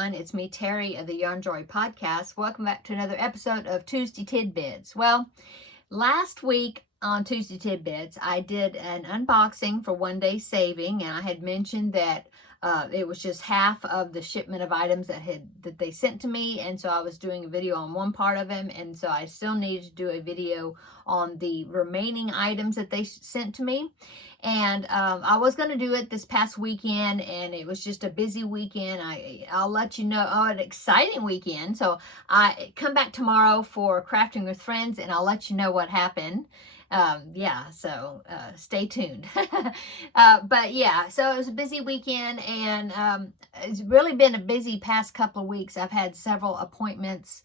everyone. It's me, Terry, of the Yarn Joy Podcast. Welcome back to another episode of Tuesday Tidbits. Well, last week on Tuesday Tidbits, I did an unboxing for One Day Saving, and I had mentioned that it was just half of the shipment of items that they sent to me, and so I was doing a video on one part of them, and so I still needed to do a video on the remaining items that they sent to me. And I was going to do it this past weekend, and it was just a busy weekend. I'll let you know, an exciting weekend. So I come back tomorrow for Crafting with Friends, and I'll let you know what happened. So stay tuned. But yeah, so it was a busy weekend, and it's really been a busy past couple of weeks. I've had several appointments,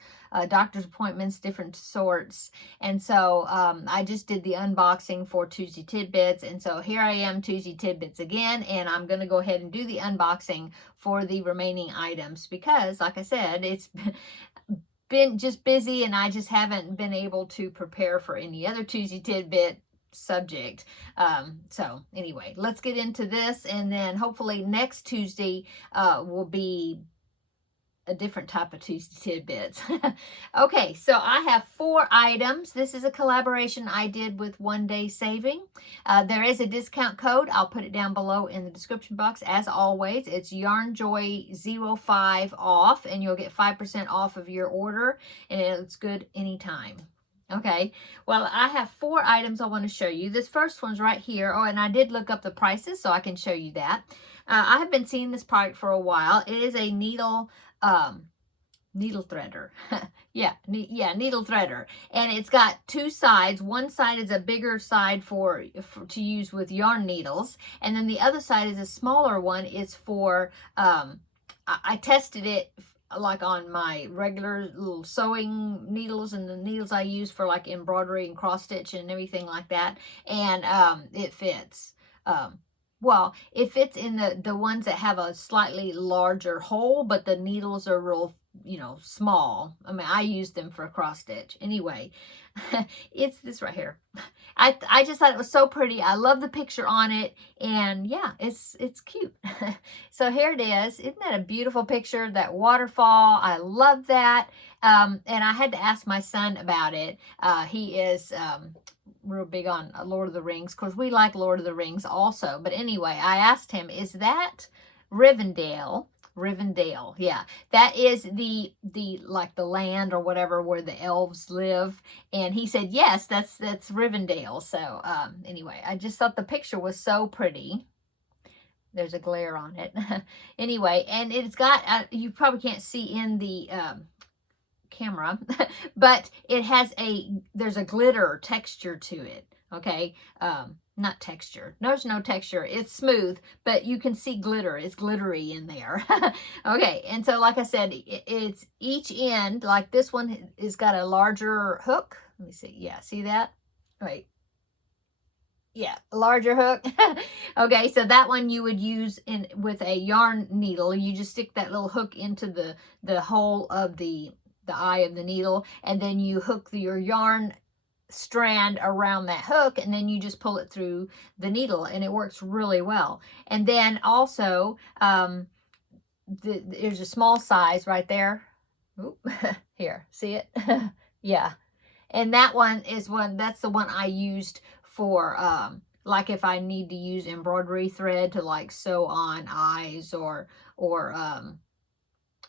doctor's appointments, different sorts. And so I just did the unboxing for Tuesday Tidbits. And so here I am, Tuesday Tidbits again, and I'm going to go ahead and do the unboxing for the remaining items because, like I said, it's been just busy, and I just haven't been able to prepare for any other Tuesday Tidbit subject. So anyway, let's get into this, and then hopefully next Tuesday will be a different type of Tuesday Tidbits. Okay, so I have 4 items. This is a collaboration I did with One Day Saving. There is a discount code. I'll put it down below in the description box. As always, it's YarnJoy05 off, and you'll get 5% off of your order, and it's good anytime. Okay, well, I have 4 items I want to show you. This first one's right here. Oh, and I did look up the prices, so I can show you that. I have been seeing this product for a while. It is a needle threader. Needle threader. And it's got 2 sides. One side is a bigger side for to use with yarn needles, and then the other side is a smaller one. It's for I tested it like on my regular little sewing needles and the needles I use for like embroidery and cross stitch and everything like that, and it fits. Well, it fits in the ones that have a slightly larger hole, but the needles are real, small. I mean, I use them for a cross stitch. Anyway, it's this right here. I just thought it was so pretty. I love the picture on it, and yeah, it's cute. So here it is. Isn't that a beautiful picture? That waterfall, I love that. And I had to ask my son about it. He is real big on Lord of the Rings, because we like Lord of the Rings also. But anyway, I asked him, is that Rivendell? Rivendell, yeah, that is the like the land or whatever where the elves live. And he said, yes, that's Rivendell. So anyway, I just thought the picture was so pretty. There's a glare on it. Anyway, and it's got you probably can't see in the camera, but it has there's a glitter texture to it. Okay, not texture. There's no texture. It's smooth, but you can see glitter. It's glittery in there. Okay, and so like I said, it's each end, like this one has got a larger hook. Let me see. Yeah, see that? Wait. Yeah, a larger hook. Okay, so that one you would use with a yarn needle. You just stick that little hook into the hole of the eye of the needle, and then you hook your yarn strand around that hook, and then you just pull it through the needle, and it works really well. And then also there's a small size right there. Oop. Here, see it? Yeah, and that one is that's the one I used for like if I need to use embroidery thread to like sew on eyes or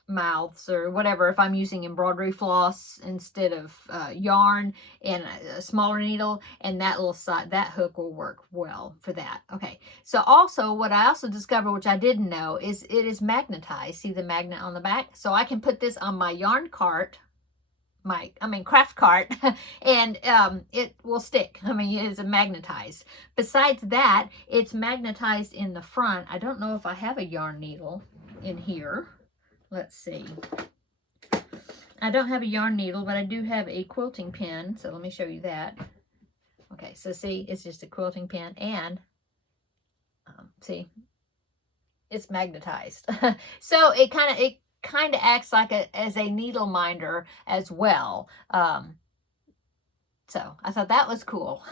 mouths or whatever, if I'm using embroidery floss instead of yarn and a smaller needle, and that little side, that hook will work well for that. Okay, so also what I also discovered, which I didn't know, is it is magnetized. See the magnet on the back? So I can put this on my yarn cart, craft cart, and it will stick. I mean, it is magnetized. Besides that, it's magnetized in the front. I don't know if I have a yarn needle in here. Let's see. I don't have a yarn needle, but I do have a quilting pin. So let me show you that. Okay, so see, it's just a quilting pin, and see, it's magnetized. So it kind of acts like as a needle minder as well. So I thought that was cool.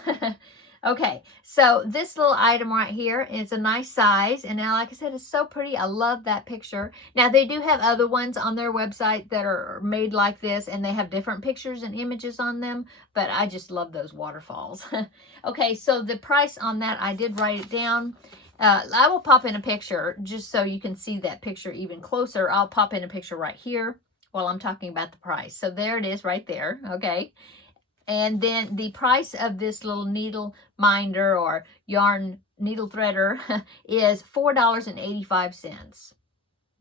Okay, so this little item right here is a nice size, and now, like I said, it's so pretty. I love that picture. Now, they do have other ones on their website that are made like this, and they have different pictures and images on them, but I just love those waterfalls. Okay, so the price on that, I did write it down. I will pop in a picture just so you can see that picture even closer. I'll pop in a picture right here while I'm talking about the price. So there it is right there, okay? And then the price of this little needle minder or yarn needle threader is $4.85.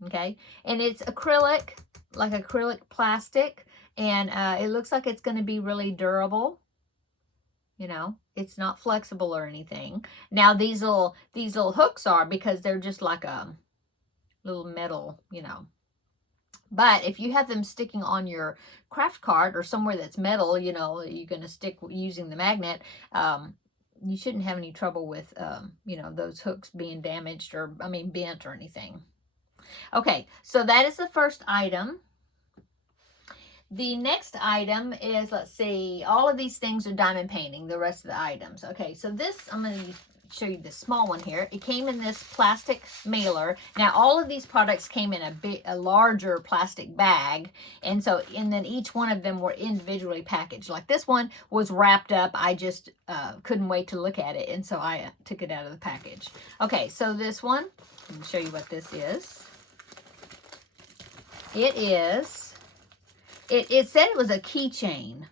Okay, and it's acrylic, like acrylic plastic, and it looks like it's going to be really durable. You know, it's not flexible or anything. Now these little hooks are, because they're just like a little metal, you know. But if you have them sticking on your craft card or somewhere that's metal, you know, you're going to stick using the magnet, you shouldn't have any trouble with, you know, those hooks being damaged or, I mean, bent or anything. Okay, so that is the first item. The next item is, let's see, all of these things are diamond painting, the rest of the items. Okay, so this, I'm going to show you the small one here. It came in this plastic mailer. Now all of these products came in a larger plastic bag, and then each one of them were individually packaged. Like this one was wrapped up. I just couldn't wait to look at it, and so I took it out of the package. Okay, so this one, let me show you what this is. It said it was a keychain,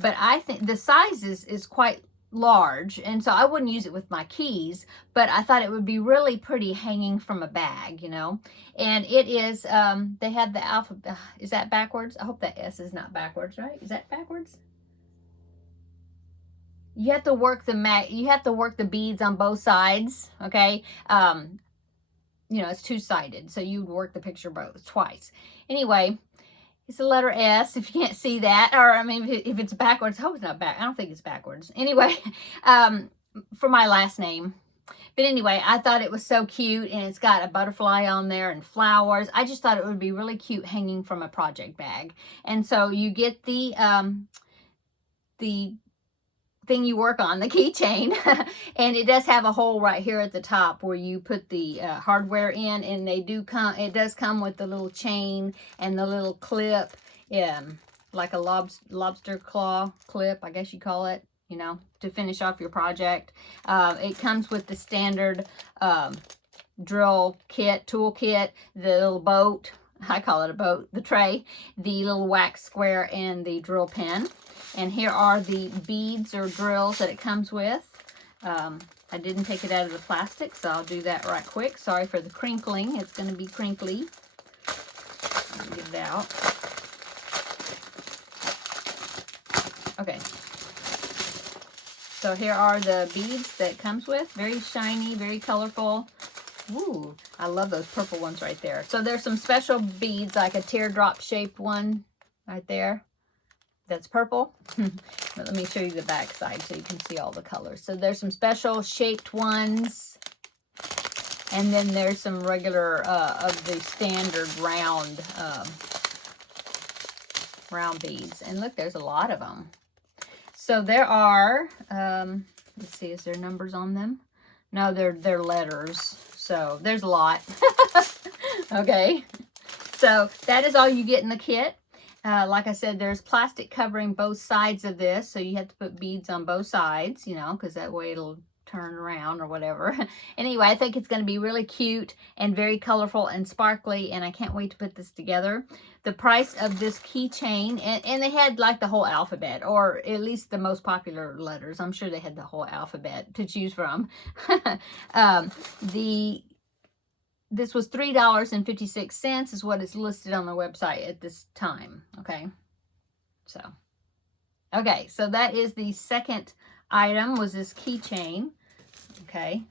but I think the size is quite large, and so I wouldn't use it with my keys, but I thought it would be really pretty hanging from a bag, you know. And it is, they have the alphabet. Is that backwards? I hope that S is not backwards, right? Is that backwards? You have to work the beads on both sides, okay? You know, it's two-sided, so you would work the picture both twice. Anyway, it's the letter S, if you can't see that. Or, I mean, if it's backwards, I hope it's not back. I don't think it's backwards. Anyway, for my last name. But anyway, I thought it was so cute, and it's got a butterfly on there and flowers. I just thought it would be really cute hanging from a project bag. And so you get the thing you work on, the keychain, and it does have a hole right here at the top where you put the hardware in, and it does come with the little chain and the little clip, like a lobster claw clip, I guess you call it, you know, to finish off your project. It comes with the standard drill kit, tool kit, the little boat, I call it a boat, the tray, the little wax square, and the drill pen. And here are the beads or drills that it comes with. I didn't take it out of the plastic, so I'll do that right quick. Sorry for the crinkling. It's going to be crinkly. Let me get it out. Okay. So here are the beads that it comes with. Very shiny, very colorful. Ooh, I love those purple ones right there. So there's some special beads, like a teardrop shaped one right there. That's purple. But let me show you the back side so you can see all the colors. So there's some special shaped ones, and then there's some regular of the standard round beads. And look, there's a lot of them. So there are, let's see, is there numbers on them? No, they're letters. So there's a lot. Okay. So that is all you get in the kit. Like I said, there's plastic covering both sides of this, so you have to put beads on both sides, you know, because that way it'll turn around or whatever. Anyway, I think it's going to be really cute and very colorful and sparkly, and I can't wait to put this together. The price of this keychain, and they had like the whole alphabet, or at least the most popular letters. I'm sure they had the whole alphabet to choose from. This was $3.56 is what is listed on the website at this time. Okay. So that is the second item, was this keychain. Okay.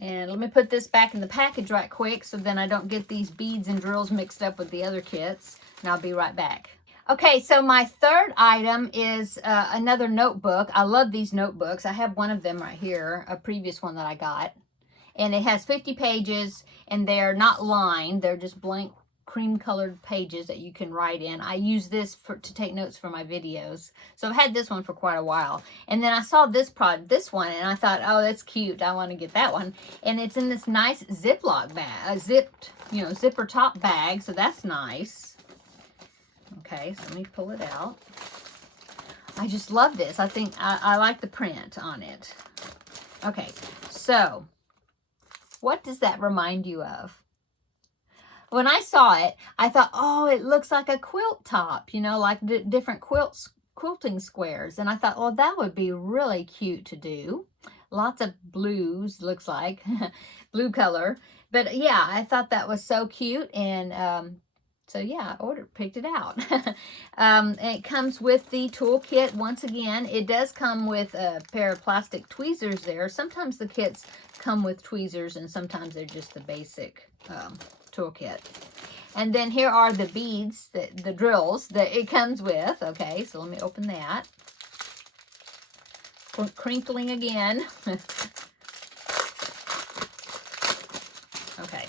And let me put this back in the package right quick so then I don't get these beads and drills mixed up with the other kits. And I'll be right back. Okay, so my third item is another notebook. I love these notebooks. I have one of them right here, a previous one that I got. And it has 50 pages, and they're not lined. They're just blank cream colored pages that you can write in. I use this to take notes for my videos. So I've had this one for quite a while. And then I saw this one, and I thought, oh, that's cute. I want to get that one. And it's in this nice Ziploc bag, a zipped, you know, zipper top bag. So that's nice. Okay, so let me pull it out. I just love this. I think I like the print on it. Okay, so what does that remind you of? When I saw it, I thought, oh, it looks like a quilt top, you know, like different quilting squares. And I thought, well, that would be really cute to do. Lots of blues, looks like, blue color. But yeah, I thought that was so cute. And so yeah, I picked it out. And it comes with the toolkit. Once again, it does come with a pair of plastic tweezers there. Sometimes the kits come with tweezers, and sometimes they're just the basic toolkit. And then here are the beads, the drills that it comes with. Okay, so let me open that. Crinkling again. Okay.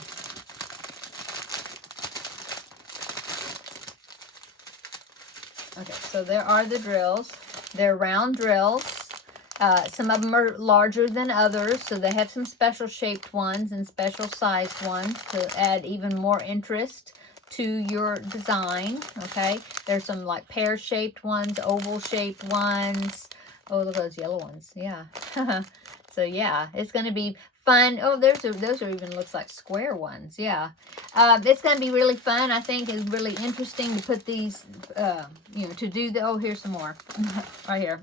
Okay, so there are the drills. They're round drills. Some of them are larger than others, so they have some special shaped ones and special sized ones to add even more interest to your design. Okay, there's some like pear-shaped ones, oval-shaped ones. Oh, look at those yellow ones. Yeah. So yeah, it's going to be fun. Oh, those are even looks like square ones. Yeah. It's going to be really fun. I think it's really interesting to put these, you know, to do the, oh, here's some more right here.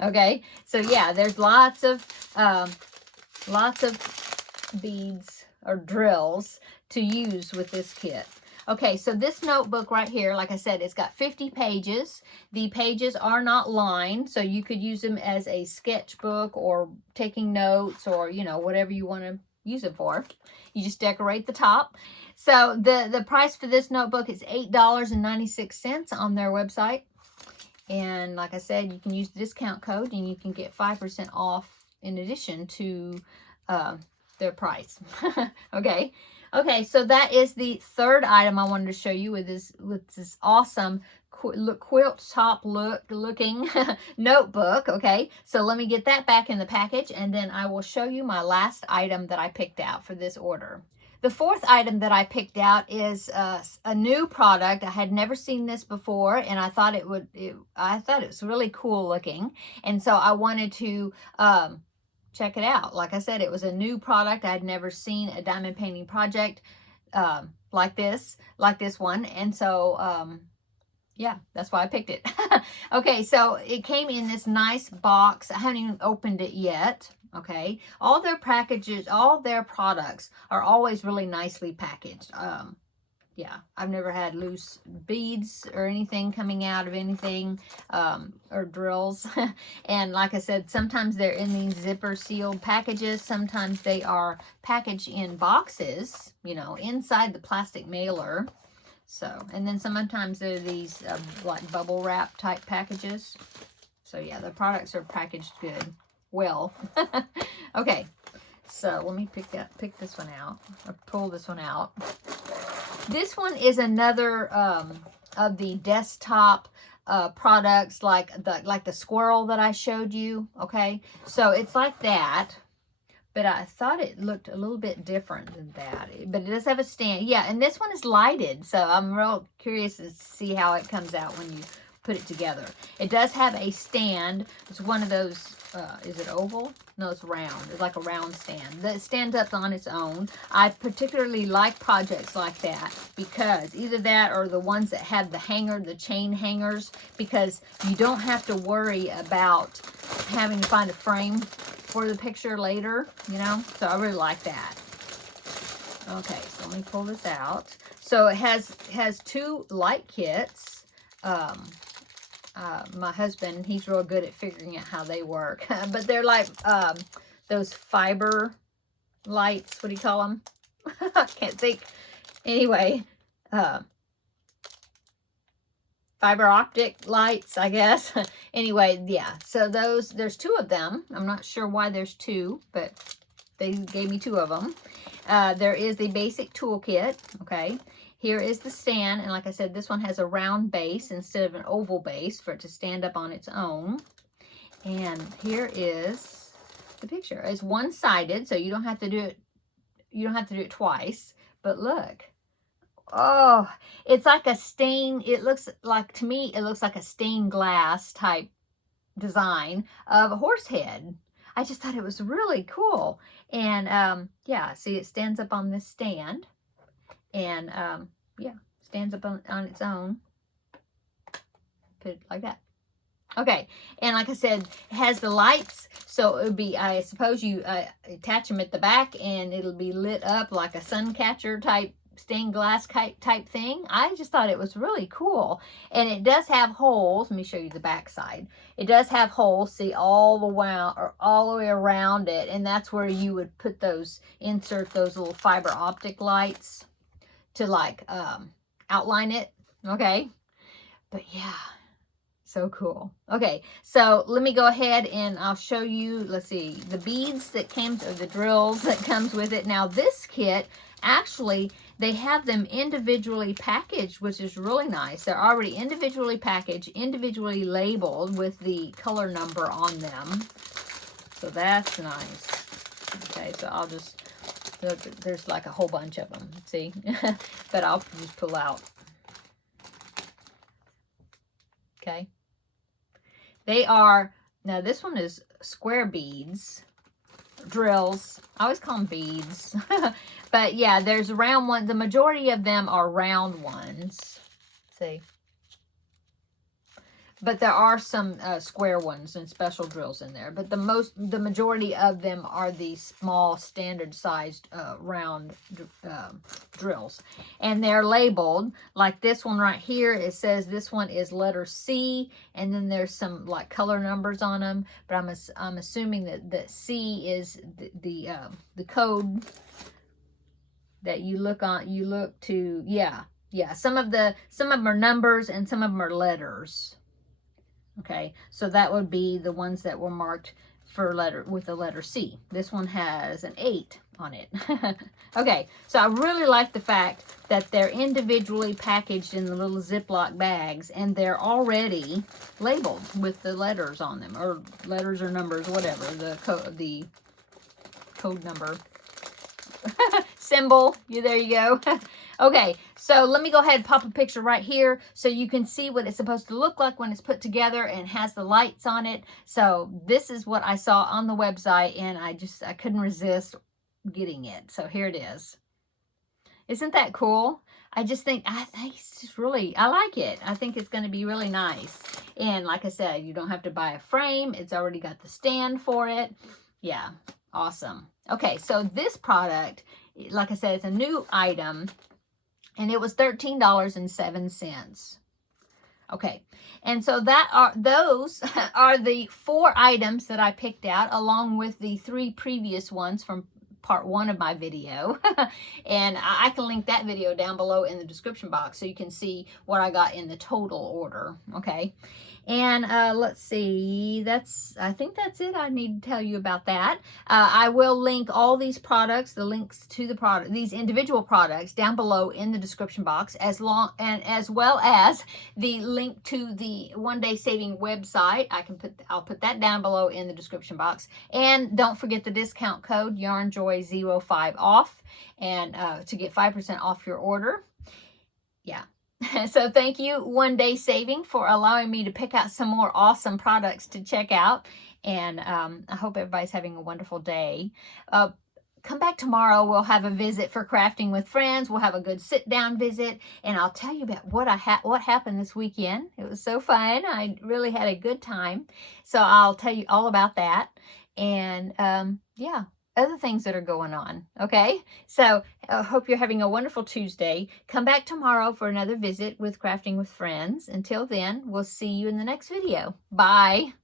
Okay. So yeah, there's lots of beads or drills to use with this kit. Okay, so this notebook right here, like I said, it's got 50 pages. The pages are not lined, so you could use them as a sketchbook or taking notes or, you know, whatever you want to use it for. You just decorate the top. So the price for this notebook is $8.96 on their website. And like I said, you can use the discount code and you can get 5% off in addition to their price. Okay. Okay, so that is the third item I wanted to show you with this awesome quilt top looking notebook. Okay, so let me get that back in the package, and then I will show you my last item that I picked out for this order. The fourth item that I picked out is a new product. I had never seen this before, and I thought it was really cool looking, and so I wanted to check it out. Like I said, it was a new product. I'd never seen a diamond painting project like this one. And so, yeah, that's why I picked it. Okay, so it came in this nice box. I haven't even opened it yet. Okay, all their packages, all their products are always really nicely packaged. Yeah, I've never had loose beads or anything coming out of anything, or drills. And like I said, sometimes they're in these zipper sealed packages. Sometimes they are packaged in boxes, you know, inside the plastic mailer. So, and then sometimes they're these like bubble wrap type packages. So yeah, the products are packaged good. Well, okay. So let me pick this one out, or pull this one out. This one is another of the desktop products, like the squirrel that I showed you. Okay, so it's like that, but I thought it looked a little bit different than that. But it does have a stand. Yeah, and this one is lighted, so I'm real curious to see how it comes out when you put it together. It does have a stand. It's one of those. Is it oval? No, it's round. It's like a round stand that stands up on its own. I particularly like projects like that because either that or the ones that have the hanger, the chain hangers, because you don't have to worry about having to find a frame for the picture later, you know? So I really like that. Okay, so let me pull this out. So it has two light kits. My husband, he's real good at figuring out how they work. But they're like those fiber lights. What do you call them? I can't think. Anyway, fiber optic lights, I guess. Anyway, yeah. So there's two of them. I'm not sure why there's two, but they gave me two of them. There is the basic toolkit, okay? here is the stand. And like I said, this one has a round base instead of an oval base for it to stand up on its own. And here is the picture. It's one-sided, so you don't have to do it. You don't have to do it twice. But look. Oh, it's like a stain. It looks like, to me, it looks like a stained glass type design of a horse head. I just thought it was really cool. And yeah, see, it stands up on this stand. And yeah, stands up on its own. Put it like that. Okay, and like I said, it has the lights, so it would be, I suppose you attach them at the back and it'll be lit up like a sun catcher type stained glass type thing. I just thought it was really cool. And it does have holes. Let me show you the back side. It does have holes, see, all the way around it, and that's where you would put those, insert those little fiber optic lights to like outline it. Okay, but yeah, so cool. Okay, so let me go ahead and I'll show you, let's see, the beads that came, or the drills that comes with it. Now this kit, actually, they have them individually packaged, which is really nice. They're already individually packaged, individually labeled with the color number on them. So that's nice. Okay, so I'll just, there's like a whole bunch of them, see? But I'll just pull out. Okay. They are, now this one is square beads, drills. I always call them beads. But yeah, there's round ones. The majority of them are round ones. See? But there are some square ones and special drills in there. But the majority of them are the small, standard-sized round drills. And they're labeled, like this one right here, it says this one is letter C, and then there's some like color numbers on them. But I'm assuming that the C is the code that you look to. Yeah. Some of them are numbers and some of them are letters. Okay, so that would be the ones that were marked for with the letter C. This one has an 8 on it. Okay, so I really like the fact that they're individually packaged in the little Ziploc bags, and they're already labeled with the letters on them, or letters or numbers, whatever, the code number. Symbol. There you go. Okay, so let me go ahead and pop a picture right here so you can see what it's supposed to look like when it's put together and has the lights on it. So this is what I saw on the website, and I couldn't resist getting it. So here it is. Isn't that cool? I think it's just really, I like it. I think it's going to be really nice. And like I said, you don't have to buy a frame. It's already got the stand for it. Yeah, awesome. Okay, so this product, like I said, it's a new item, and it was $13.07. Okay, and so those are the 4 items that I picked out, along with the 3 previous ones from part 1 of my video. And I can link that video down below in the description box so you can see what I got in the total order. Okay. And let's see, I think that's it I need to tell you about that. I will link all these products, the links to these individual products down below in the description box, as well as the link to the One Day Saving website. I'll put that down below in the description box. And don't forget the discount code YarnJoy05 off, and to get 5% off your order. Yeah. So thank you, One Day Saving, for allowing me to pick out some more awesome products to check out. And I hope everybody's having a wonderful day. Come back tomorrow. We'll have a visit for Crafting with Friends. We'll have a good sit-down visit, and I'll tell you about what happened this weekend. It was so fun. I really had a good time. So I'll tell you all about that. And yeah, other things that are going on. Okay, so I hope you're having a wonderful Tuesday. Come back tomorrow for another visit with Crafting with Friends. Until then, we'll see you in the next video. Bye.